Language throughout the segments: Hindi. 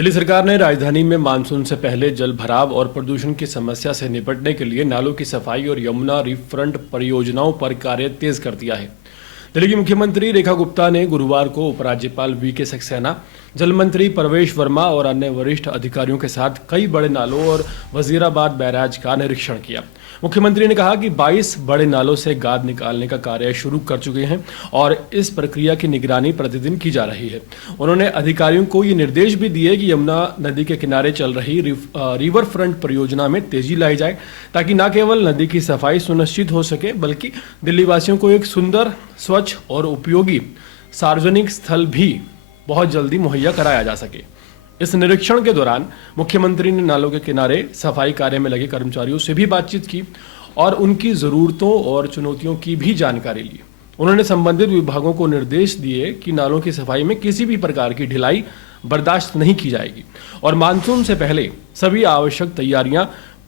दिल्ली सरकार ने राजधानी में मानसून से पहले जल भराव और प्रदूषण की समस्या से निपटने के लिए नालों की सफाई और यमुना रिफ्रंट परियोजनाओं पर कार्य तेज कर दिया है। दिल्ली की मुख्यमंत्री रेखा गुप्ता ने गुरुवार को उपराज्यपाल वीके सक्सेना, जल मंत्री परवेश वर्मा और अन्य वरिष्ठ अधिकारियों के साथ कई बड़े नालों और वजीराबाद बैराज का निरीक्षण किया। मुख्यमंत्री ने कहा कि 22 बड़े नालों से गाद निकालने का कार्य शुरू कर चुके हैं और इस प्रक्रिया की निगरानी प्रतिदिन की जा रही है। उन्होंने अधिकारियों को ये निर्देश भी दिए कि यमुना नदी के किनारे चल रही रिवर फ्रंट परियोजना में तेजी लाई जाए, ताकि न केवल नदी की सफाई सुनिश्चित हो सके बल्कि दिल्ली वासियों को एक सुंदर, स्वच्छ और उपयोगी सार्वजनिक स्थल भी बहुत जल्दी मुहैया कराया जा सके। इस निरीक्षण के दौरान मुख्यमंत्री ने नालों के किनारे सफाई कार्य में लगे कर्मचारियों से भी बातचीत की और उनकी जरूरतों और चुनौतियों की भी जानकारी ली। उन्होंने संबंधित विभागों को निर्देश दिए कि नालों की सफाई में किसी भी प्रकार की ढिलाई बर्दाश्त नहीं की जाएगी और मानसून से पहले सभी आवश्यक तैयारियां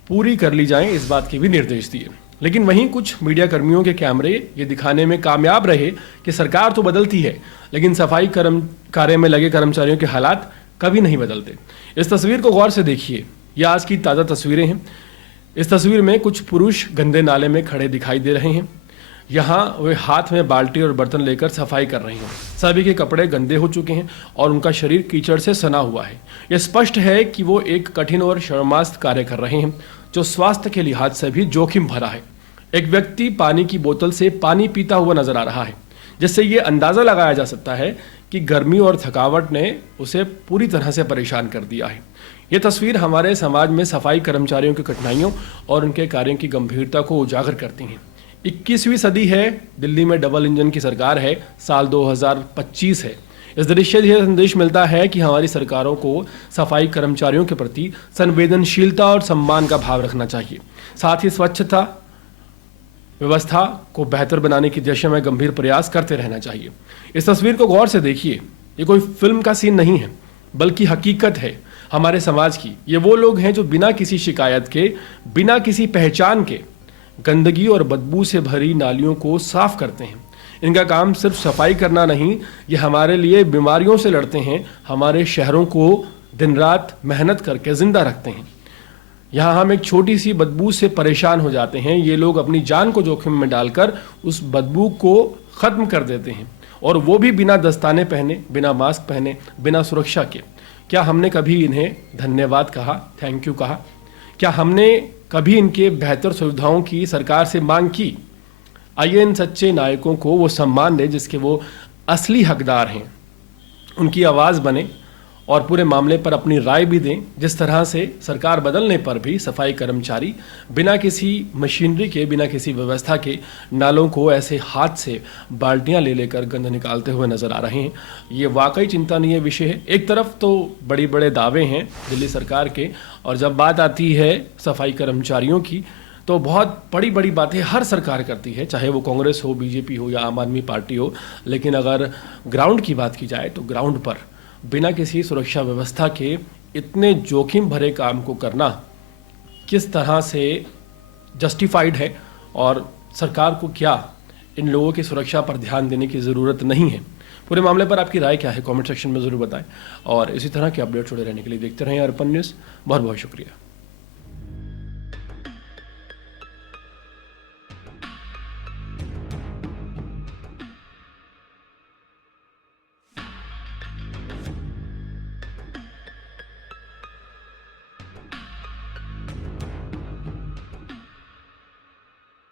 पूरी कर ली जाएं, इस बात के भी निर्देश दिए। लेकिन वहीं कुछ मीडिया कर्मियों के कैमरे ये दिखाने में कामयाब रहे कि सरकार तो बदलती है, लेकिन सफाई कार्य में लगे कर्मचारियों के हालात कभी नहीं बदलते। इस तस्वीर को गौर से देखिए, ये आज की ताज़ा तस्वीरें हैं। इस तस्वीर में कुछ पुरुष गंदे नाले में खड़े दिखाई दे रहे हैं। यहाँ वे हाथ में बाल्टी और बर्तन लेकर सफाई कर रहे हैं। सभी के कपड़े गंदे हो चुके हैं और उनका शरीर कीचड़ से सना हुआ है। यह स्पष्ट है कि वो एक कठिन और शर्मास्थ कार्य कर रहे हैं जो स्वास्थ्य के लिहाज से भी जोखिम भरा है। एक व्यक्ति पानी की बोतल से पानी पीता हुआ नजर आ रहा है, जिससे ये अंदाजा लगाया जा सकता है कि गर्मी और थकावट ने उसे पूरी तरह से परेशान कर दिया है। ये तस्वीर हमारे समाज में सफाई कर्मचारियों की कठिनाइयों और उनके कार्यों की गंभीरता को उजागर करती हैं। 21वीं सदी है, दिल्ली में डबल इंजन की सरकार है, साल 2025 है। इस दृश्य से यह संदेश मिलता है कि हमारी सरकारों को सफाई कर्मचारियों के प्रति संवेदनशीलता और सम्मान का भाव रखना चाहिए। साथ ही स्वच्छता व्यवस्था को बेहतर बनाने की दिशा में गंभीर प्रयास करते रहना चाहिए। इस तस्वीर को गौर से देखिए, ये कोई फिल्म का सीन नहीं है बल्कि हकीकत है हमारे समाज की। ये वो लोग हैं जो बिना किसी शिकायत के, बिना किसी पहचान के गंदगी और बदबू से भरी नालियों को साफ करते हैं। इनका काम सिर्फ सफाई करना नहीं, ये हमारे लिए बीमारियों से लड़ते हैं, हमारे शहरों को दिन रात मेहनत करके जिंदा रखते हैं। यहाँ हम एक छोटी सी बदबू से परेशान हो जाते हैं, ये लोग अपनी जान को जोखिम में डालकर उस बदबू को ख़त्म कर देते हैं, और वो भी बिना दस्ताने पहने, बिना मास्क पहने, बिना सुरक्षा के। क्या हमने कभी इन्हें धन्यवाद कहा, थैंक यू कहा? क्या हमने कभी इनके बेहतर सुविधाओं की सरकार से मांग की? आइए इन सच्चे नायकों को वो सम्मान दें जिसके वो असली हकदार हैं, उनकी आवाज़ बने और पूरे मामले पर अपनी राय भी दें। जिस तरह से सरकार बदलने पर भी सफाई कर्मचारी बिना किसी मशीनरी के, बिना किसी व्यवस्था के नालों को ऐसे हाथ से बाल्टियां ले लेकर गंद निकालते हुए नजर आ रहे हैं, ये वाकई चिंतनीय विषय है। एक तरफ तो बड़े बड़े दावे हैं दिल्ली सरकार के, और जब बात आती है सफाई कर्मचारियों की तो बहुत बड़ी बड़ी बातें हर सरकार करती है, चाहे वो कांग्रेस हो, बीजेपी हो या आम आदमी पार्टी हो। लेकिन अगर ग्राउंड की बात की जाए तो ग्राउंड पर बिना किसी सुरक्षा व्यवस्था के इतने जोखिम भरे काम को करना किस तरह से जस्टिफाइड है, और सरकार को क्या इन लोगों की सुरक्षा पर ध्यान देने की ज़रूरत नहीं है? पूरे मामले पर आपकी राय क्या है, कमेंट सेक्शन में ज़रूर बताएं। और इसी तरह के अपडेट जुड़े रहने के लिए देखते रहें अर्पण न्यूज़। बहुत बहुत शुक्रिया।